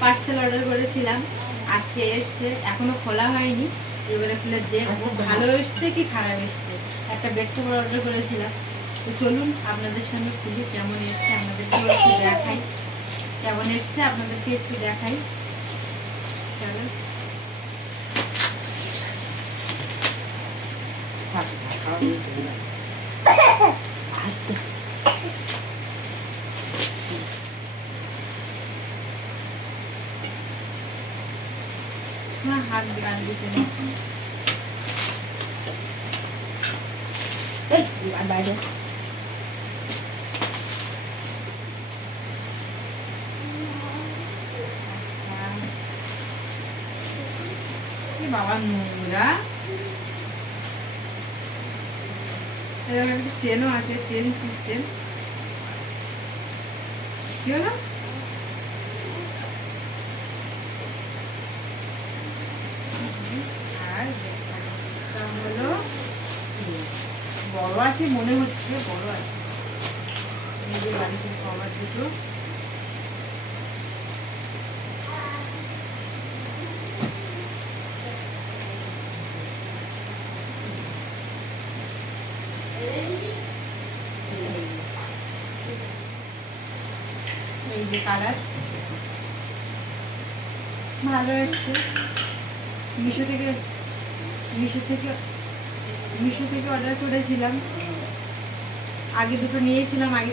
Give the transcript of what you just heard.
Parcel order করেছিলাম, আজকে এসছে, এখনো খোলা হয়নি। এবারে খুলে দেখবো ভালো এসছে কি খারাপ এসছে। একটা বেড কভার অর্ডার করেছিলাম, তো চলুন আপনাদের সামনে খুলি কেমন এসছে, আপনাদেরকে একটু দেখাই কেমন এসছে, আপনাদেরকে একটু দেখাই। চলো হাত গান দিতে বাইরে বাবা নোংরা। এরকম একটা চেনও আছে, চেন সিস্টেম। কি হলো? আর হলো বড় আছে মনে হচ্ছে, বড় আছে। নিজের বালিশের কভার দুটো এই যে কালার ভালো এসছে। মিশো থেকে অর্ডার করেছিলাম, আগে দুটো নিয়েছিলাম, আগে